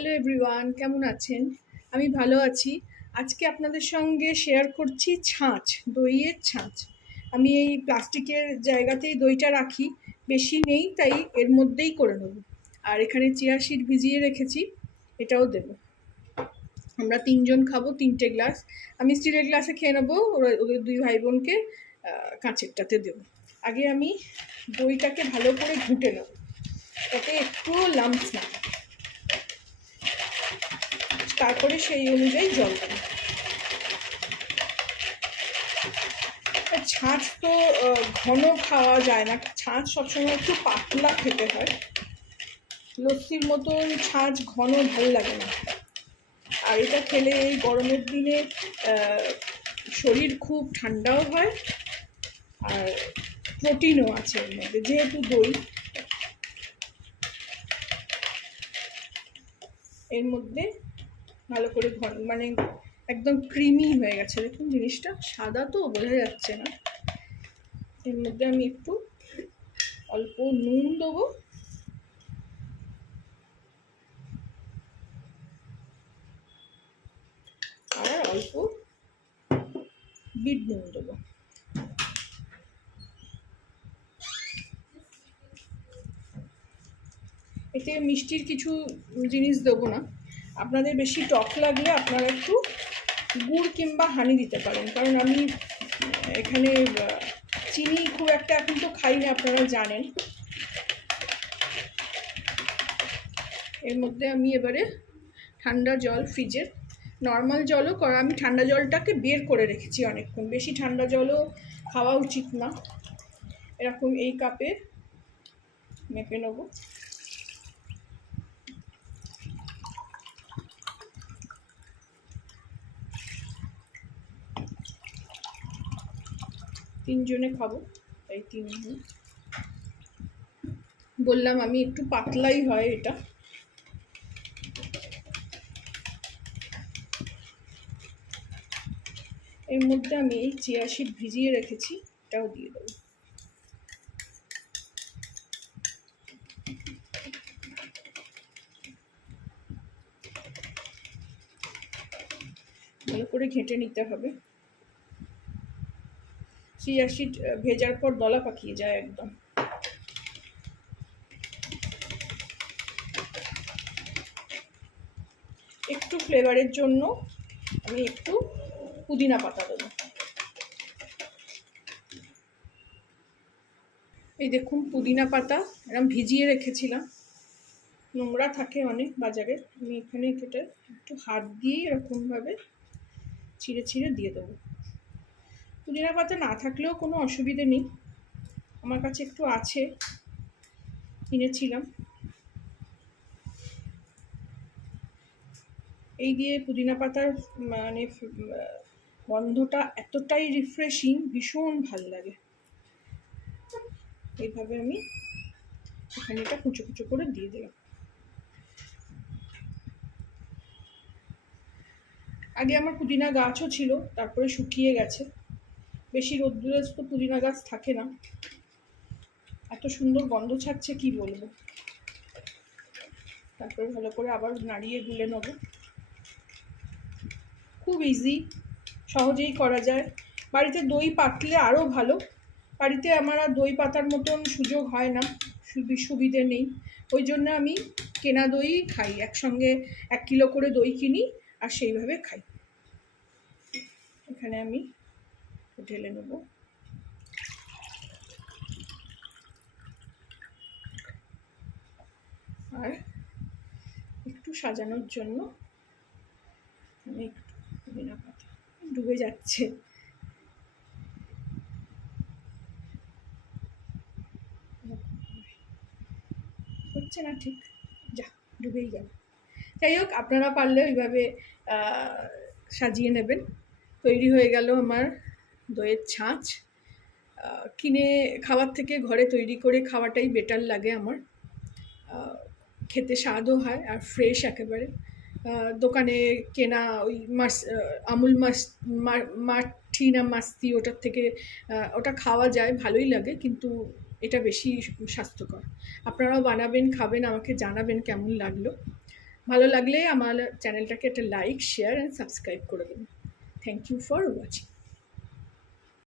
Hello everyone, কেমন আছেন? আমি ভালো আছি। আজকে আপনাদের সঙ্গে শেয়ার করছি ছাঁচ, দইয়ের ছাঁচ। আমি এই প্লাস্টিকের জায়গাতেই দইটা রাখি, বেশি নেই তাই এর মধ্যেই করে নেব। আর এখানে চিয়া সিড ভিজিয়ে রেখেছি, এটাও দেব। আমরা 3 জন খাবো, 3টে গ্লাস। আমি স্টিলের গ্লাসে খেয়ে নেবো, ওদের 2 ভাই বোনকে কাঁচেরটাতে দেবো। আগে আমি দইটাকে ভালো করে ঘুঁটে নেব, যাতে একটুও লাম্পস না থাকে। তারপরে সেই অনুযায়ী জল দেব। ছাঁচ তো ঘন খাওয়া যায় না, ছাঁচ সবসময় একটু পাতলা খেতে হয়। লস্যির মতন ছাঁচ ঘন ভাল লাগে না। আর এটা খেলে এই গরমের দিনে শরীর খুব ঠান্ডাও হয়, আর প্রোটিনও আছে এর মধ্যে, যেহেতু দই। এর মধ্যে ভালো করে মানে একদম ক্রিমি হয়ে গেছে, দেখুন জিনিসটা সাদা তো বোঝা যাচ্ছে না। এর মধ্যে আমি একটু অল্প নুন দেবো, আর অল্প বিট নুন দেবো। এতে মিষ্টির কিছু জিনিস দেবো না। আপনাদের বেশি টক লাগলে আপনারা একটু গুড় কিংবা হানি দিতে পারেন, কারণ আমি এখানে চিনি খুব একটা এখন তো খাই না, আপনারা জানেন। এর মধ্যে আমি এবারে ঠান্ডা জল, ফ্রিজের নর্মাল জলও আমি ঠান্ডা জলটাকে বের করে রেখেছি অনেকক্ষণ। বেশি ঠান্ডা জলও খাওয়া উচিত না। এরকম এই কাপে মেপে নেব। তিনজনে খাবো তাই 3 জন। বললাম আমি একটু পাতলাই হয় এটা। এর মধ্যে আমি এই চিয়া সিড ভিজিয়ে রেখেছি, এটাও দিয়ে দেবো। ভালো করে ঘেঁটে নিতে হবে। চিয়া সিড ভেজার পর দলা পাকিয়ে যায় একদম। একটু ফ্লেভারের জন্য আমি একটু পুদিনা পাতা দেবো। এই দেখুন পুদিনা পাতা এরকম ভিজিয়ে রেখেছিলাম, নোংরা থাকে অনেক বাজারে। আমি এখানে কেটে একটু হাত দিয়ে এরকমভাবে ছিঁড়ে ছিঁড়ে দিয়ে দেবো। পুদিনা পাতা না থাকলেও কোনো অসুবিধে নেই, আমার কাছে একটু আছে, কিনেছিলাম। এই দিয়ে পুদিনা পাতার মানে গন্ধটা এতটাই রিফ্রেশিং, ভীষণ ভাল লাগে। এইভাবে আমি এখানে এটা কুচো কুচো করে দিয়ে দিলাম। আগে আমার পুদিনা গাছও ছিল, তারপরে শুকিয়ে গেছে। বেশি রোদ্দুরে তো পুদিনা গাছ থাকে না। এত সুন্দর গন্ধ ছাড়ছে কি বলবো। তারপরে ভালো করে আবার নাড়িয়ে গুলে নেব। খুব ইজি, সহজেই করা যায়। বাড়িতে দই পাতলে আরও ভালো। বাড়িতে আমার আর দই পাতার মতন সুযোগ হয় না, সুবিধে নেই। ওই জন্য আমি কেনা দই খাই, একসঙ্গে 1 কিলো করে দই কিনি আর সেইভাবে খাই। এখানে আমি ঢেলে নেব। আর একটু সাজানোর জন্য আমি একটু পুদিনা পাতা, ডুবে যাচ্ছে। হচ্ছে না ঠিক, যা ডুবেই গেল। যাই হোক, আপনারা পারলে ওইভাবে সাজিয়ে নেবেন। তৈরি হয়ে গেল আমার দইয়ের ছাঁচ। কিনে খাওয়ার থেকে ঘরে তৈরি করে খাওয়াটাই বেটার লাগে আমার। খেতে স্বাদও হয় আর ফ্রেশ একেবারে। দোকানে কেনা ওই আমুল মাঠি না মাস্তি, ওটার থেকে ওটা খাওয়া যায়, ভালোই লাগে, কিন্তু এটা বেশি স্বাস্থ্যকর। আপনারাও বানাবেন, খাবেন, আমাকে জানাবেন কেমন লাগলো। ভালো লাগলে আমার চ্যানেলটাকে একটা লাইক, শেয়ার অ্যান্ড সাবস্ক্রাইব করে দেবেন। Thank you for watching.